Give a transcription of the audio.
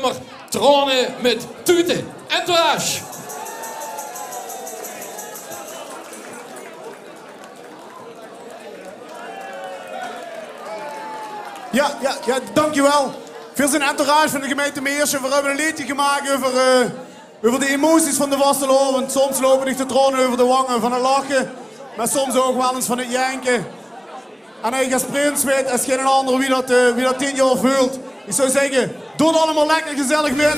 nummer Tranen met Tuten. Entourage! Ja, dankjewel. We zijn entourage van de gemeente Meersje. We hebben een liedje gemaakt over de emoties van de Vastelovend. Soms lopen die de tranen over de wangen van het lachen, maar soms ook wel eens van het janken. En hij als prins weet, als geen ander wie dat 10 jaar voelt. Ik zou zeggen, doe het allemaal lekker gezellig met.